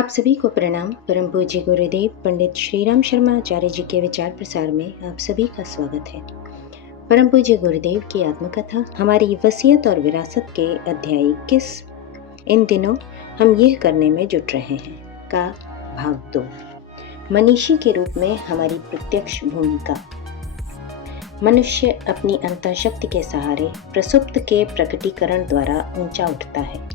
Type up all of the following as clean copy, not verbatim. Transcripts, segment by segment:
आप सभी को प्रणाम। परम पूज्य गुरुदेव पंडित श्रीराम शर्मा आचार्य जी के विचार प्रसार में आप सभी का स्वागत है। परम पूज्य गुरुदेव की आत्मकथा हमारी वसीयत और विरासत के अध्याय 21 इन दिनों हम यह करने में जुट रहे हैं का भाग 2, मनीषी के रूप में हमारी प्रत्यक्ष भूमिका। मनुष्य अपनी अंतःशक्ति के सहारे प्रसुप्त के प्रकटीकरण द्वारा ऊंचा उठता है।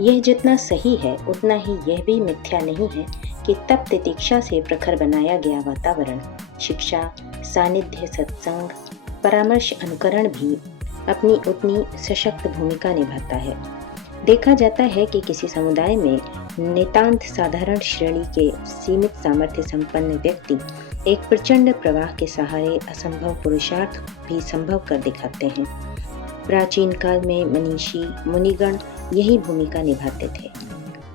यह जितना सही है उतना ही यह भी मिथ्या नहीं है कि तप तितिक्षा से प्रखर बनाया गया वातावरण, शिक्षा, सानिध्य, सत्संग, परामर्श, अनुकरण भी अपनी उतनी सशक्त भूमिका निभाता है। देखा जाता है कि किसी समुदाय में नितांत साधारण श्रेणी के सीमित सामर्थ्य संपन्न व्यक्ति एक प्रचंड प्रवाह के सहारे असंभव पुरुषार्थ भी संभव कर दिखाते हैं। प्राचीन काल में मनीषी मुनिगण यही भूमिका निभाते थे।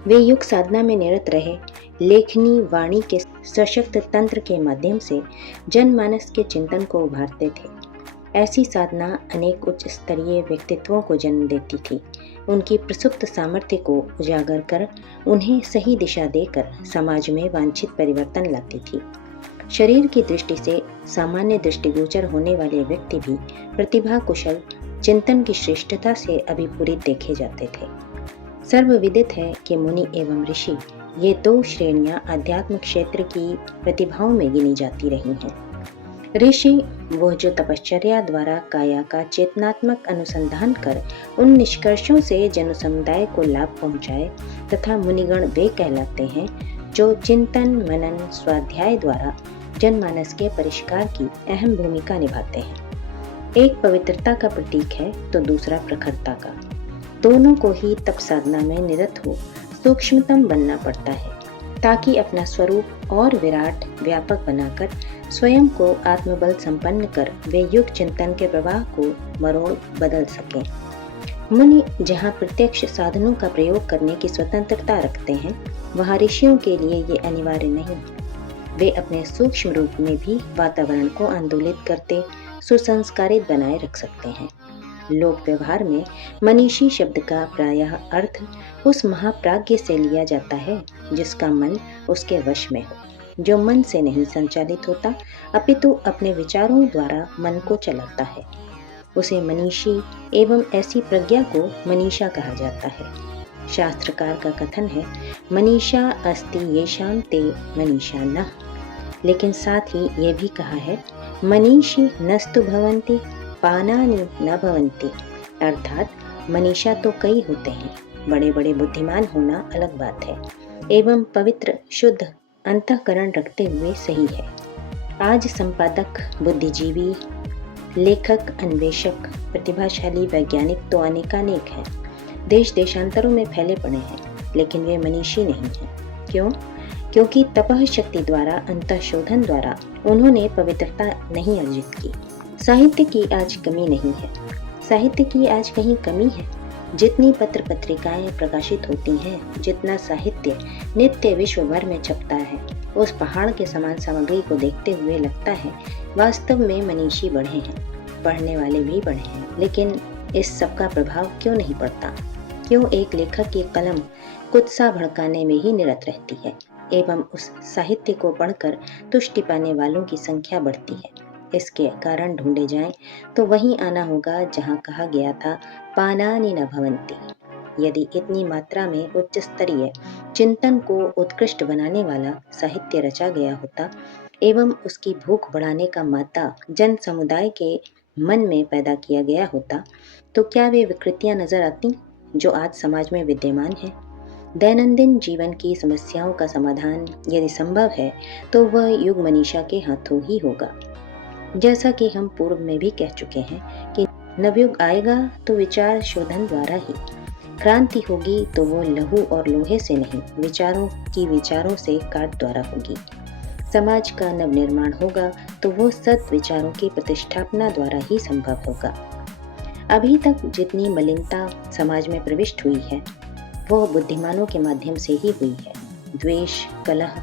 वे युग साधना में निरत रहे, लेखनी वाणी के सशक्त तंत्र के माध्यम से जनमानस के चिंतन को उभारते थे। ऐसी साधना अनेक उच्च स्तरीय व्यक्तित्वों को जन्म देती थी। उनकी प्रसुप्त सामर्थ्य को उजागर कर उन्हें सही दिशा देकर समाज में वांछित परिवर्तन लाती थी। शरीर की दृष्टि से सामान्य दृष्टिगोचर होने वाले व्यक्ति भी प्रतिभा कुशल चिंतन की श्रेष्ठता से अभिपूरित देखे जाते थे। सर्वविदित है कि मुनि एवं ऋषि ये दो श्रेणियां आध्यात्म क्षेत्र की प्रतिभाओं में गिनी जाती रही हैं। ऋषि वो जो तपश्चर्या द्वारा काया का चेतनात्मक अनुसंधान कर उन निष्कर्षों से जन समुदाय को लाभ पहुंचाए, तथा मुनिगण वे कहलाते हैं जो चिंतन मनन स्वाध्याय द्वारा जनमानस के परिष्कार की अहम भूमिका निभाते हैं। एक पवित्रता का प्रतीक है तो दूसरा प्रखरता का। दोनों को ही तप साधना में निरत हो सूक्ष्मतम बनना पड़ता है, ताकि अपना स्वरूप और विराट व्यापक बनाकर स्वयं को आत्मबल संपन्न कर वे युग चिंतन के प्रवाह को मरोड़ बदल सकें। मुनि जहाँ प्रत्यक्ष साधनों का प्रयोग करने की स्वतंत्रता रखते हैं, वहाँ ऋषियों के लिए ये अनिवार्य नहीं। वे अपने सूक्ष्म रूप में भी वातावरण को आंदोलित करते सुसंस्कारित बनाए रख सकते हैं। लोक व्यवहार में मनीषी शब्द का प्रायः अर्थ उस महाप्राज्ञ से लिया जाता है जिसका मन उसके वश में हो, जो मन से नहीं संचालित होता अपितु अपने विचारों द्वारा मन को चलाता है। उसे मनीषी एवं ऐसी प्रज्ञा को मनीषा कहा जाता है। शास्त्रकार का कथन है, मनीषा अस्ति येषां ते मनीषा नः। लेकिन साथ ही ये भी कहा है, मनीषी नस्तु भवन्ति पानानि न भवन्ति। अर्थात मनीषा तो कई होते हैं, बड़े बड़े बुद्धिमान होना अलग बात है, एवं पवित्र शुद्ध अंतःकरण रखते हुए सही है। आज संपादक, बुद्धिजीवी, लेखक, अन्वेषक, प्रतिभाशाली वैज्ञानिक तो अनेकानेक हैं, देश देशांतरों में फैले पड़े हैं, लेकिन वे मनीषी नहीं हैं। क्यों? क्योंकि तपः शक्ति द्वारा, अंतःशोधन द्वारा उन्होंने पवित्रता नहीं अर्जित की। साहित्य की आज कमी नहीं है। साहित्य की आज कहीं कमी है? जितनी पत्र पत्रिकाएं प्रकाशित होती हैं, जितना साहित्य नित्य विश्व भर में छपता है, उस पहाड़ के समान सामग्री को देखते हुए लगता है वास्तव में मनीषी बढ़े हैं, पढ़ने वाले भी बढ़े हैं। लेकिन इस सब का प्रभाव क्यों नहीं पड़ता? क्यों एक लेखक की कलम कुत्सा भड़काने में ही निरत रहती है एवं उस साहित्य को पढ़कर तुष्टि पाने वालों की संख्या बढ़ती है? इसके कारण ढूंढे जाएं तो वहीं आना होगा जहां कहा गया था, पानानि न भवन्ति। यदि इतनी मात्रा में उच्च स्तरीय चिंतन को उत्कृष्ट बनाने वाला साहित्य रचा गया होता एवं उसकी भूख बढ़ाने का मादा जन समुदाय के मन में पैदा किया गया होता, तो क्या वे विकृतियां नजर आती जो आज समाज में विद्यमान है? दैनंदिन जीवन की समस्याओं का समाधान यदि संभव है तो वह युग मनीषा के हाथों ही होगा। जैसा कि हम पूर्व में भी कह चुके हैं कि नवयुग आएगा तो विचार शोधन द्वारा ही। क्रांति होगी तो वो लहू और लोहे से नहीं, विचारों से काट द्वारा होगी। समाज का नवनिर्माण होगा तो वो सत् विचारों की प्रतिष्ठापना द्वारा ही संभव होगा। अभी तक जितनी मलिनता समाज में प्रविष्ट हुई है, वह बुद्धिमानों के माध्यम से ही हुई है। द्वेष, कलह,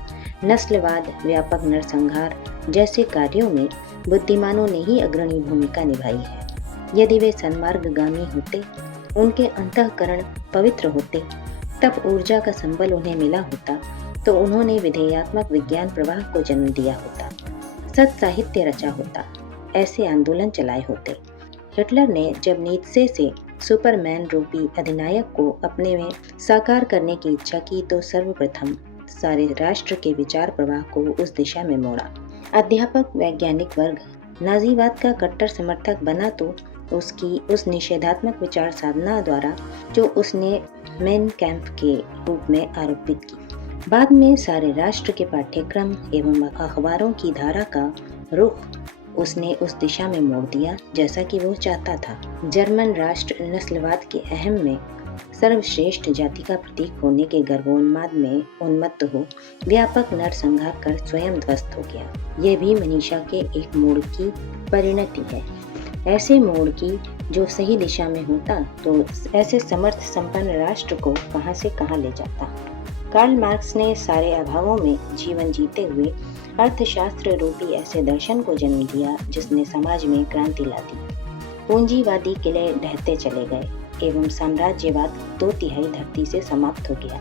नस्लवाद, व्यापक नरसंहार जैसे कार्यों में बुद्धिमानों ने ही अग्रणी भूमिका निभाई है। यदि वे सन्मार्गगामी होते, उनके अंतःकरण पवित्र होते, तब ऊर्जा का संबल उन्हें मिला होता तो उन्होंने विधेयात्मक विज्ञान प्रवाह को जन्म दिया होता, सत साहित्य रचा होता, ऐसे आंदोलन चलाए होते। हिटलर ने जब नीत्शे से सुपरमैन रूपी अधिनायक को अपने में साकार करने की इच्छा की तो सर्वप्रथम सारे राष्ट्र के विचार प्रवाह को उस दिशा में मोड़ा। अध्यापक वैज्ञानिक वर्ग नाजीवाद का कट्टर समर्थक बना तो उसकी उस निषेधात्मक विचार साधना द्वारा जो उसने मेन कैंप के रूप में आरोपित की। बाद में सारे राष्ट्र के पाठ्यक्रम एवं अखबारों की धारा का रुख उसने उस दिशा में मोड़ दिया जैसा कि वो चाहता था। जर्मन राष्ट्र नस्लवाद के अहम में सर्वश्रेष्ठ जाति का प्रतीक होने के गर्वोन्माद में उन्मत्त हो व्यापक नरसंहार कर स्वयं ध्वस्त हो गया। ये भी मनीषा के एक मोड़ की परिणति है, ऐसे मोड़ की जो सही दिशा में होता तो ऐसे समर्थ संपन्न राष्ट्र को कहां से कहां ले जाता। कार्ल मार्क्स ने सारे अभावों में जीवन जीते हुए अर्थशास्त्र रूपी ऐसे दर्शन को जन्म दिया जिसने समाज में क्रांति ला दी। पूंजीवादी किले ढहते चले गए एवं साम्राज्यवाद 2/3 धरती से समाप्त हो गया।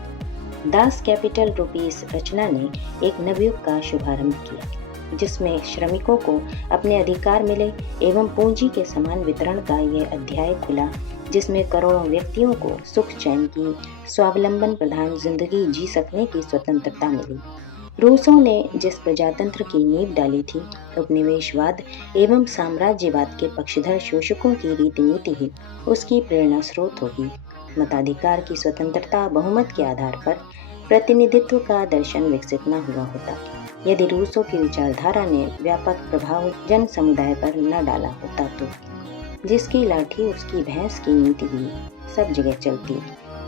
दास कैपिटल रूपी इस रचना ने एक नवयुग का शुभारंभ किया जिसमें श्रमिकों को अपने अधिकार मिले एवं पूंजी के समान वितरण का यह अध्याय खुला जिसमें करोड़ों व्यक्तियों को सुख चैन की स्वावलंबन प्रधान जिंदगी जी सकने की स्वतंत्रता मिली। रूसों ने जिस प्रजातंत्र की नींव डाली थी, उपनिवेशवाद एवं साम्राज्यवाद के पक्षधर शोषकों की रीति नीति ही उसकी प्रेरणा स्रोत होगी। मताधिकार की स्वतंत्रता बहुमत के आधार पर प्रतिनिधित्व का दर्शन विकसित न हुआ होता यदि रूसों की विचारधारा ने व्यापक प्रभाव जन समुदाय पर न डाला होता तो जिसकी लाठी उसकी भैंस की नीति ही सब जगह चलती,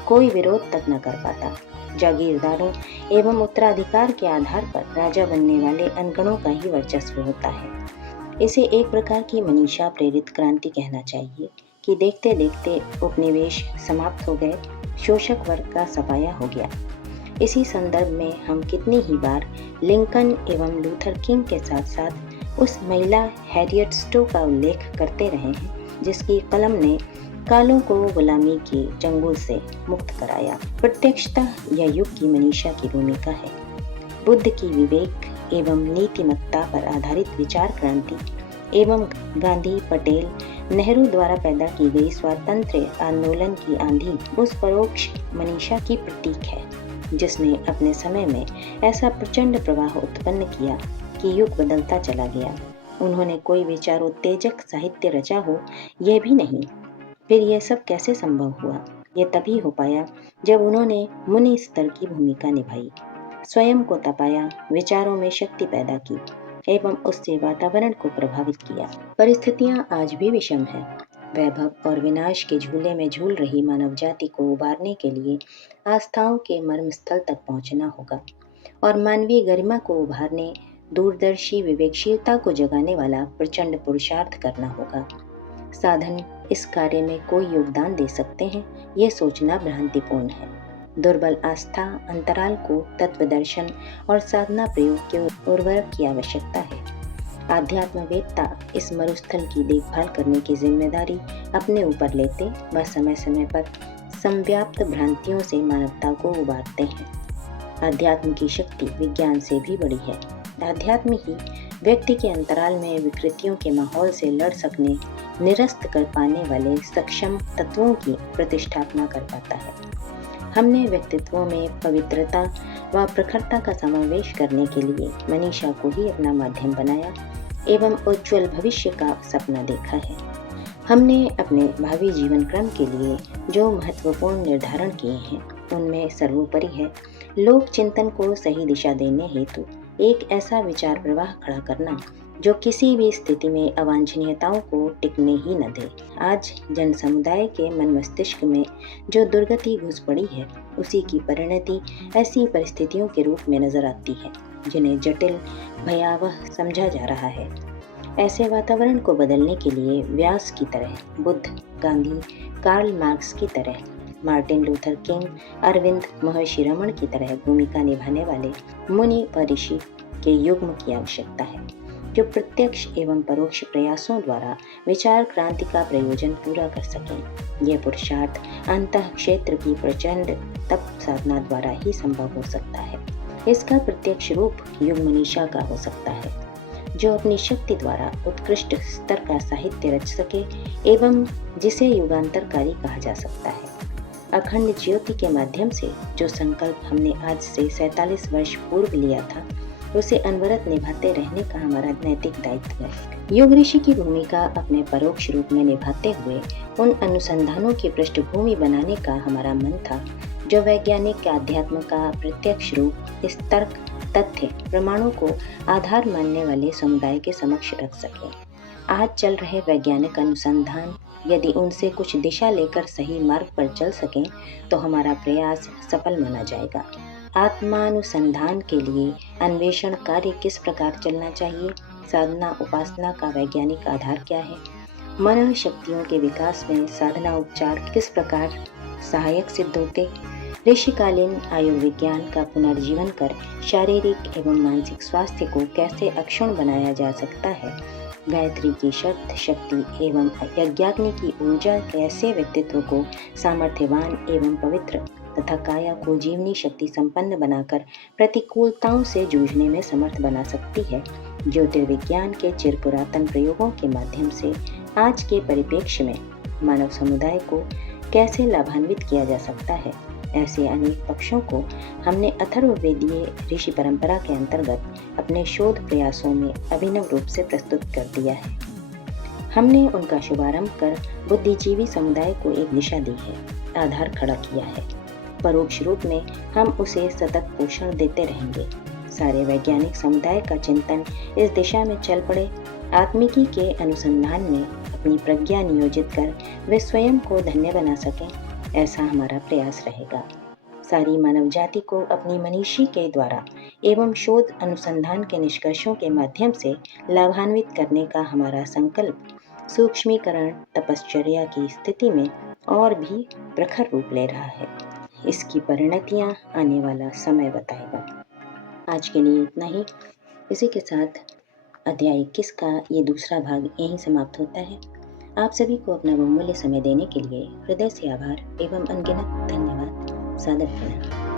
कोई विरोध तक न कर पाता। जागीरदारों एवं उत्तराधिकार के आधार पर राजा बनने वाले अनगणों का ही वर्चस्व होता है। इसे एक प्रकार की मनीषा प्रेरित क्रांति कहना चाहिए कि देखते देखते उपनिवेश समाप्त हो गए, शोषक वर्ग का सफाया हो गया। इसी संदर्भ में हम कितनी ही बार लिंकन एवं लूथर किंग के साथ साथ उस महिला हैरियट स्टो का उल्लेख करते रहे हैं जिसकी कलम ने कालों को गुलामी के चंगुल से मुक्त कराया। प्रत्यक्षतः यह युग की मनीषा की भूमिका है। बुद्ध की विवेक एवं नीतिमत्ता पर आधारित विचार क्रांति एवं गांधी, पटेल, नेहरू द्वारा पैदा की गई स्वातंत्र्य आंदोलन की आंधी उस परोक्ष मनीषा की प्रतीक है जिसने अपने समय में ऐसा प्रचंड प्रवाह उत्पन्न किया कि युग बदलता चला गया। उन्होंने कोई विचारोत्तेजक साहित्य रचा हो यह भी नहीं। फिर यह सब कैसे संभव हुआ? यह तभी हो पाया जब उन्होंने मुनि स्तर की भूमिका निभाई, स्वयं को तपाया, विचारों में शक्ति पैदा की एवं उससे वातावरण को प्रभावित किया। परिस्थितियां आज भी विषम हैं। वैभव और विनाश के झूले में झूल रही मानव जाति को उबारने के लिए आस्थाओं के मर्म स्थल तक पहुंचना होगा और मानवीय गरिमा को उभारने दूरदर्शी विवेकशीलता को जगाने वाला प्रचंड पुरुषार्थ करना होगा। साधन इस कार्य में कोई योगदान दे सकते हैं, यह सोचना भ्रांतिपूर्ण है। दुर्बल आस्था अंतराल को तत्वदर्शन और साधना प्रयोग के उर्वरक की आवश्यकता है। आध्यात्मवेत्ता इस मरुस्थल की देखभाल करने की जिम्मेदारी अपने ऊपर लेते व समय समय पर संव्याप्त भ्रांतियों से मानवता को उबारते हैं। अध्यात्म की शक्ति विज्ञान से भी बड़ी है। अध्यात्म ही व्यक्ति के अंतराल में विकृतियों के माहौल से लड़ सकने, निरस्त कर पाने वाले सक्षम तत्वों की प्रतिष्ठापना कर पाता है। हमने व्यक्तित्वों में पवित्रता व प्रखरता का समावेश करने के लिए मनीषा को ही अपना माध्यम बनाया एवं उज्ज्वल भविष्य का सपना देखा है। हमने अपने भावी जीवन क्रम के लिए जो महत्वपूर्ण निर्धारण किए हैं उनमें सर्वोपरि है लोक चिंतन को सही दिशा देने हेतु एक ऐसा विचार प्रवाह खड़ा करना जो किसी भी स्थिति में अवांछनीयताओं को टिकने ही न दे। आज जन समुदाय के मन मस्तिष्क में जो दुर्गति घुस पड़ी है उसी की परिणति ऐसी परिस्थितियों के रूप में नजर आती है जिन्हें जटिल भयावह समझा जा रहा है। ऐसे वातावरण को बदलने के लिए व्यास की तरह, बुद्ध, गांधी, कार्ल मार्क्स की तरह, मार्टिन लूथर किंग, अरविंद, महर्षि रमण की तरह भूमिका निभाने वाले मुनि व ऋषि के युग्म की आवश्यकता है जो प्रत्यक्ष एवं परोक्ष प्रयासों द्वारा विचार क्रांति का प्रयोजन पूरा कर सकें। यह पुरुषार्थ अंतः क्षेत्र की प्रचंड तप साधना द्वारा ही संभव हो सकता है। इसका प्रत्यक्ष रूप युग मनीषा का हो सकता है, जो अपनी शक्ति द्वारा उत्कृष्ट स्तर का साहित्य रच सके एवं जिसे युगांतरकारी कहा जा सकता है। अखंड ज्योति के माध्यम से जो संकल्प हमने आज से 47 वर्ष पूर्व लिया था, उसे अनवरत निभाते रहने का हमारा नैतिक दायित्व है। योग ऋषि की भूमिका अपने परोक्ष रूप में निभाते हुए उन अनुसंधानों की पृष्ठभूमि बनाने का हमारा मन था, जो वैज्ञानिक आध्यात्म का प्रत्यक्ष रूप इस तर्क, तथ्य, प्रमाणों को आधार मानने वाले समुदाय के समक्ष रख सके। आज चल रहे वैज्ञानिक अनुसंधान यदि उनसे कुछ दिशा लेकर सही मार्ग पर चल सकें तो हमारा प्रयास सफल माना जाएगा। आत्मानुसंधान के लिए अन्वेषण कार्य किस प्रकार चलना चाहिए, साधना उपासना का वैज्ञानिक आधार क्या है, मन शक्तियों के विकास में साधना उपचार किस प्रकार सहायक सिद्ध होते, ऋषिकालीन आयुर्विज्ञान का पुनर्जीवन कर शारीरिक एवं मानसिक स्वास्थ्य को कैसे अक्षुण्ण बनाया जा सकता है, गायत्री की शक्ति एवं यज्ञाग्नि की ऊर्जा कैसे व्यक्तित्व को सामर्थ्यवान एवं पवित्र तथा काया को जीवनी शक्ति संपन्न बनाकर प्रतिकूलताओं से जूझने में समर्थ बना सकती है। ज्योतिर्विज्ञान के चिरपुरातन प्रयोगों के माध्यम से आज के परिप्रेक्ष्य में मानव समुदाय को कैसे लाभान्वित किया जा सकता है, ऐसे अनेक पक्षों को हमने अथर्ववेदीय ऋषि परंपरा के अंतर्गत अपने शोध प्रयासों में अभिनव रूप से प्रस्तुत कर दिया है। हमने उनका शुभारंभ कर बुद्धिजीवी समुदाय को एक दिशा दी है, आधार खड़ा किया है। परोक्ष रूप में हम उसे सतत पोषण देते रहेंगे। सारे वैज्ञानिक समुदाय का चिंतन इस दिशा में चल पड़े। आत्मिकी के अनुसंधान में अपनी प्रज्ञा नियोजित कर वे स्वयं को धन्य बना सकें, ऐसा हमारा प्रयास रहेगा। सारी मानव जाति को अपनी मनीषी के द्वारा एवं शोध अनुसंधान के निष्कर्षों के माध्यम से लाभान्वित करने का हमारा संकल्प सूक्ष्मीकरण तपश्चर्या की स्थिति में और भी प्रखर रूप ले रहा है। इसकी परिणतियां आने वाला समय बताएगा। आज के लिए इतना ही। इसी के साथ अध्याय 21 का ये दूसरा भाग यहीं समाप्त होता है। आप सभी को अपना बहुमूल्य समय देने के लिए हृदय से आभार एवं अनगिनत धन्यवाद। सादर प्रणाम।